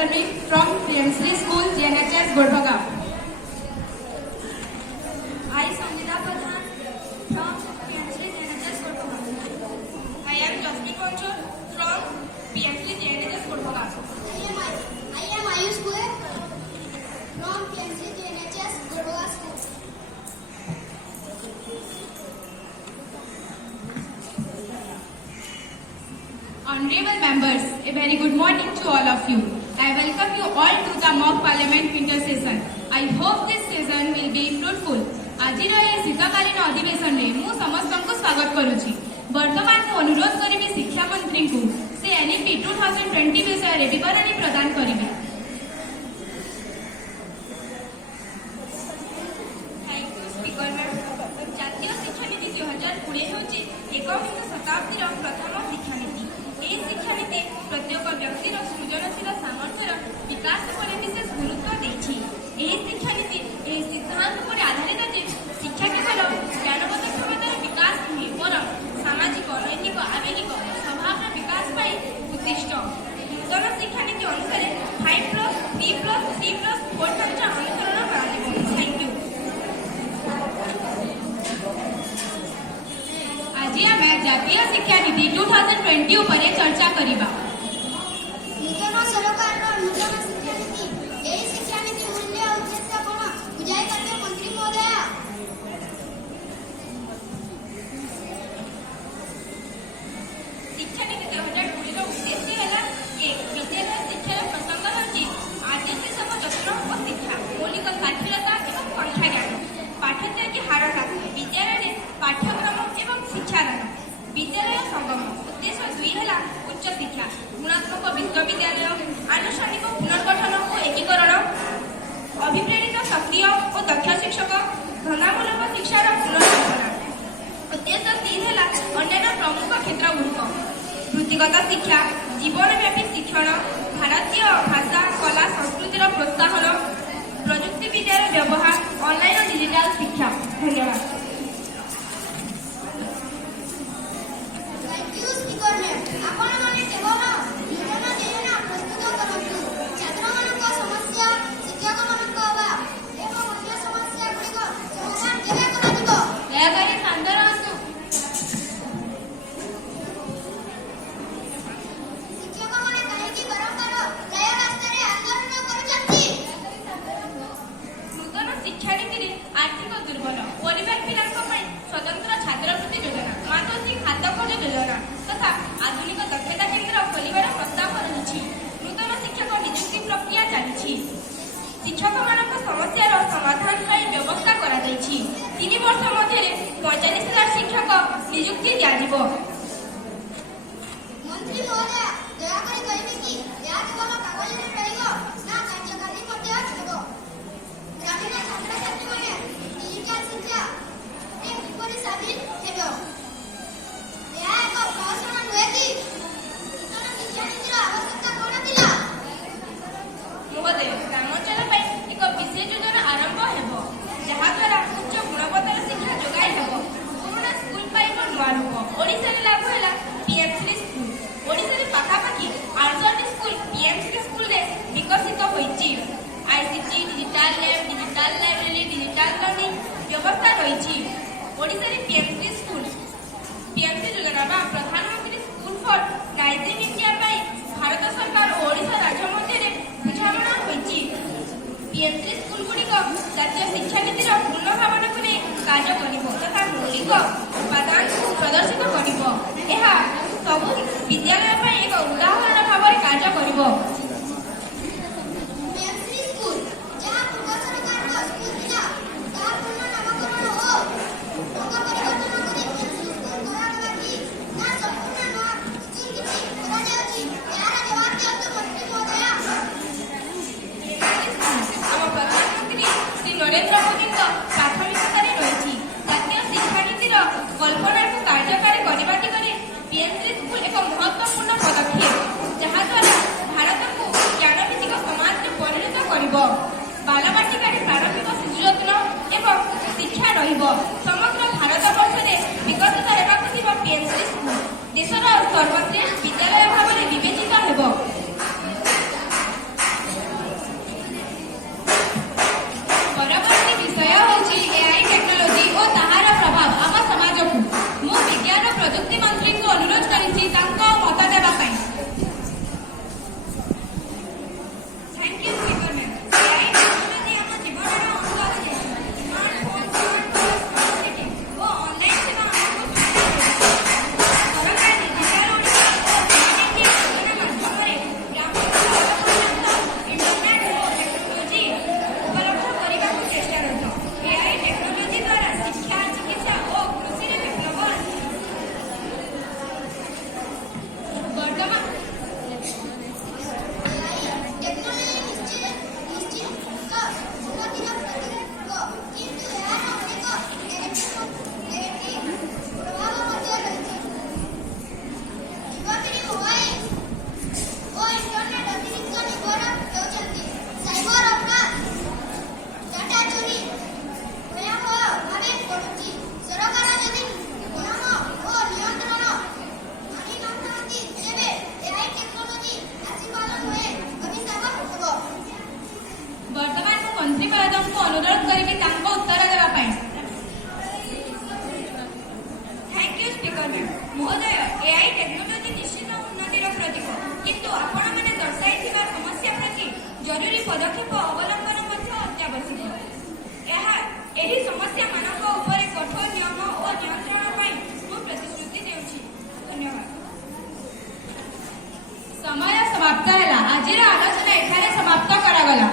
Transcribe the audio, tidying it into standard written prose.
Sarvi from PMC School, JNHS, Godbhaga. I, Sanjita Pradhan from PMC JNHS, Godbhaga. I am Jasmine Conchor from PMC JNHS, Godbhaga. I am Ayush Goel from PMC JNHS, Godbhaga School. Honorable members, a very good morning to all of you. I welcome you all to the mock parliament winter session. I hope this session will be fruitful. ଆଜିର ଏହି ଶୀତକାଳୀନ ଅଧିବେଶନରେ ମୁଁ ସମସ୍ତଙ୍କୁ ସ୍ୱାଗତ କରୁଛି। ବର୍ତ୍ତମାନ ମୁଁ ଅନୁରୋଧ କରିବି ଶିକ୍ଷା ମନ୍ତ୍ରୀଙ୍କୁ ସେ ଏନ୍ଇପି 2020 ବିଷୟରେ ବିବରଣୀ ପ୍ରଦାନ କରିବେ। Thank you, Speaker Ma'am. ଜାତୀୟ ଶିକ୍ଷାନୀତି 2020 ହେଉଛି ଏକବିଂଶ ଶତାବ୍ଦୀର ପ୍ରଥମ ଶିକ୍ଷାନୀତି। ଏହି ଶିକ୍ଷାନୀତି ପ୍ରତ୍ୟେକ ବ୍ୟକ୍ତିର ସୃଜନଶୀଳ ସାମର୍ଥ୍ୟର ବିକାଶ ଉପରେ ବିଶେଷ ଗୁରୁତ୍ୱ ଦେଇଛି। ଏହି ଶିକ୍ଷାନୀତି ଏହି ସିଦ୍ଧାନ୍ତ ଉପରେ ଆଧାରିତ ଯେ ଶିକ୍ଷା କେବଳ ଜ୍ଞାନଗତ କ୍ଷମତାର ବିକାଶ ନୁହେଁ ବରଂ ସାମାଜିକ, ନୈତିକ, ଆବେଗିକ ସ୍ୱଭାବର ବିକାଶ ପାଇଁ ଉଦ୍ଦିଷ୍ଟ। ନୂତନ ଶିକ୍ଷାନୀତି ଅନୁସାରେ 5+3+3+4 ଢାଞ୍ଚା ଅନୁସରଣ କରାଯିବ। Thank you. ଆଜି ଆମେ ଜାତୀୟ ଶିକ୍ଷାନୀତି 2020 ଉପରେ ଚର୍ଚ୍ଚା କରିବା। ନୂତନ ସରକାରର ନୂତନ ଶିକ୍ଷାନୀତି ଏହି ଶିକ୍ଷାନୀତି ମୂଲ୍ୟ ଉଦ୍ଦେଶ୍ୟ କ'ଣ ବୁଝାଇ ପାରିବେ ମନ୍ତ୍ରୀ ମହୋଦୟ? ଶିକ୍ଷାନୀତି 2020ର ଉଦ୍ଦେଶ୍ୟ ହେଲା ବିଦ୍ୟାଳୟ ଶିକ୍ଷାର ପ୍ରସଙ୍ଗ ହେଉଛି ଆଦିଶିଶମ ଯତ୍ନ ଓ ଶିକ୍ଷା, ମୌଳିକ ସାକ୍ଷରତା ଏବଂ ସଂଖ୍ୟା ଜ୍ଞାନ, ପାଠତ୍ୟାଗୀ ହାର ହ୍ରାସ, ବିଦ୍ୟାଳୟରେ ପାଠ୍ୟକ୍ରମ ଏବଂ ଶିକ୍ଷାଦାନ, ବିଦ୍ୟାଳୟ ସଙ୍ଗମ। ଉଦ୍ଦେଶ୍ୟ 2 ହେଲା ଉଚ୍ଚ ଶିକ୍ଷା, ଗୁଣାତ୍ମକ ବିଶ୍ୱବିଦ୍ୟାଳୟ, ଆନୁଷ୍ଠାନିକ ପୁନର୍ଗଠନ ଓ ଏକୀକରଣ, ଅଭିପ୍ରେରିତ ସକ୍ରିୟ ଓ ଦକ୍ଷ ଶିକ୍ଷକ, ଧନାମୂଳକ ଶିକ୍ଷାର ପୁନର୍ଗଠନ। ଉଦ୍ଦେଶ୍ୟ 3 ହେଲା ଅନ୍ୟାନ୍ୟ ପ୍ରମୁଖ କ୍ଷେତ୍ରଗୁଡ଼ିକ, ବୃତ୍ତିଗତ ଶିକ୍ଷା, ଜୀବନବ୍ୟାପୀ ଶିକ୍ଷଣ, ଭାରତୀୟ ଭାଷା, କଲା, ସଂସ୍କୃତିର ପ୍ରୋତ୍ସାହନ, ପ୍ରଯୁକ୍ତିବିଦ୍ୟାର ବ୍ୟବହାର, ଅନଲାଇନ୍ ଓ ଡିଜିଟାଲ ଶିକ୍ଷା। ଧନ୍ୟବାଦ। Thank you, Speaker Ma'am. ଆପଣମାନେ କେବଳ ନୂତନ ଯୋଜନା ପ୍ରସ୍ତୁତ କରନ୍ତୁ। ଛାତ୍ରମାନଙ୍କ ସମସ୍ୟା, ଶିକ୍ଷକମାନଙ୍କ ଅଭାବ ଏବଂ ଅନ୍ୟ ସମସ୍ୟାଗୁଡ଼ିକ ସମାଧାନ କେବେ କରାଯିବ? ଦୟାକରି ଶାନ୍ତ ରହନ୍ତୁ। ଶିକ୍ଷକମାନେ କାହିଁକି ବାରମ୍ବାର ରାୟ ରାସ୍ତାରେ ଆନ୍ଦୋଳନ କରୁଛନ୍ତି? ନୂତନ ଶିକ୍ଷାନୀତିରେ ଆର୍ଥିକ ଦୁର୍ବଳ ପରିବାର ପିଲାଙ୍କ ପାଇଁ ସ୍ୱତନ୍ତ୍ର ଛାତ୍ରବୃତ୍ତି ଯୋଜନା, ମାତୃଶ୍ରୀ ଖାଦ୍ୟ ଖୋଜ ଯୋଜନା ତଥା ଆଧୁନିକ ଦକ୍ଷତା କେନ୍ଦ୍ର ଖୋଲିବାର ପ୍ରସ୍ତାବ ରହିଛି। ନୂତନ ଶିକ୍ଷକ ନିଯୁକ୍ତି ପ୍ରକ୍ରିୟା ଚାଲିଛି। ଶିକ୍ଷକମାନଙ୍କ ସମସ୍ୟାର ସମାଧାନ ପାଇଁ ବ୍ୟବସ୍ଥା କରାଯାଇଛି। 3 ବର୍ଷ ମଧ୍ୟରେ 45,000 ଶିକ୍ଷକ ନିଯୁକ୍ତି ଦିଆଯିବ। ମନ୍ତ୍ରୀ ମହୋଦୟ, ଦୟାକରି କହିବେ କି ଏହା କେବଳ କାଗଜରେ ରହିବ ନା କାର୍ଯ୍ୟକାରୀ ମଧ୍ୟ ହେବ? ଗ୍ରାମୀଣ ଛାତ୍ରଛାତ୍ରୀମାନେ ଡିଜିଟାଲ ଶିକ୍ଷାରେ କିପରି ସାମିଲ ହେବ? ଏହା ଏକ ପ୍ରହସନ ନୁହେଁ କି? ନୂତନ ଶିକ୍ଷାନୀତିର ଆବଶ୍ୟକତା କ'ଣ ଥିଲା? ମହୋଦୟ, ଗ୍ରାମାଞ୍ଚଳ ପାଇଁ ଏକ ବିଶେଷ ଯୋଜନା ଆରମ୍ଭ ହେବ ଯାହାଦ୍ୱାରା ଉଚ୍ଚ ଗୁଣବତ୍ତାର ଶିକ୍ଷା ଯୋଗାଇ ହେବ। ପୁରୁଣା ସ୍କୁଲ ପାଇବ ନୂଆ ରୂପ। ଓଡ଼ିଶାରେ ଲାଗୁ ହେଲା ପିଏମ୍ସି ସ୍କୁଲ। ଓଡ଼ିଶାରେ ପାଖାପାଖି 68 ସ୍କୁଲ ପିଏମ୍ସି ସ୍କୁଲରେ ବିକଶିତ ହୋଇଛି। ICT, digital lab, digital library, digital learning ବ୍ୟବସ୍ଥା ରହିଛି। ଓଡ଼ିଶାରେ ପିଏମ୍ସି ସ୍କୁଲ ଯୋଜନା ବା ପ୍ରଧାନମନ୍ତ୍ରୀ ସ୍କୁଲ ଫର୍ ରାଇଜିଂ ଇଣ୍ଡିଆ ପାଇଁ ଭାରତ ସରକାର ଓ ଓଡ଼ିଶା ରାଜ୍ୟ ମଧ୍ୟରେ ବୁଝାମଣା ହୋଇଛି। ପିଏମ୍ସି ସ୍କୁଲଗୁଡ଼ିକ ଜାତୀୟ ଶିକ୍ଷାନୀତିର ପୂର୍ଣ୍ଣ ଭାବନାକୁ ନେଇ କାର୍ଯ୍ୟ କରିବ ତଥା ମୌଳିକ ଉପାଦାନକୁ ପ୍ରଦର୍ଶିତ କରିବ। ଏହା ସବୁ ବିଦ୍ୟାଳୟ ପାଇଁ ଏକ ଉଦାହରଣ ଭାବରେ କାର୍ଯ୍ୟ କରିବ। ପିଏମ୍ସି ସ୍କୁଲ, ଯାହା ପୂର୍ବ ସରକାରର ସ୍କୁଲ ଥିଲା, ତାହା ପୁନଃ ନାମକରଣ ଓ ଟଙ୍କା ପରିବର୍ତ୍ତନ କରି ପିଏମ୍ସି ସ୍କୁଲ କରାଗଲା କି ନା ସମ୍ପୂର୍ଣ୍ଣ ନୂଆ ସ୍କୁଲ କିଛି କରାଯାଉଛି? ଏହାର ଜବାବ ଦିଅନ୍ତୁ ମନ୍ତ୍ରୀ ମହୋଦୟ। ଆମ ପ୍ରଧାନମନ୍ତ୍ରୀ ଶ୍ରୀ ନରେନ୍ଦ୍ର ମୋଦିଙ୍କ ପ୍ରାଥମିକତାରେ ରହିଛି। ଜାତୀୟ ଶିକ୍ଷାନୀତିର କଳ୍ପନାକୁ କାର୍ଯ୍ୟକାରୀ କରିବା ଦିଗରେ ପିଏମ୍ସି ସ୍କୁଲ ଏକ ମହତ୍ୱ ସ୍ପିକର ମହୋଦୟ, ଏଆଇ ଟେକ୍ନୋଲୋଜି ନିଶ୍ଚିତ ଉନ୍ନତିର ପ୍ରତୀକ, କିନ୍ତୁ ଆପଣମାନେ ଦର୍ଶାଇଥିବା ସମସ୍ୟା ପ୍ରତି ଜରୁରୀ ପଦକ୍ଷେପ ଅବଲମ୍ବନ ମଧ୍ୟ ଅତ୍ୟାବଶ୍ୟକ। ଏହି ସମସ୍ୟାମାନଙ୍କ ଉପରେ କଠୋର ନିୟମ ଓ ନିୟନ୍ତ୍ରଣ ପାଇଁ ମୁଁ ପ୍ରତିଶ୍ରୁତି ଦେଉଛି। ଧନ୍ୟବାଦ। ସମୟ ସମାପ୍ତ ହେଲା। ଆଜିର ଆଲୋଚନା ଏଠାରେ ସମାପ୍ତ କରାଗଲା।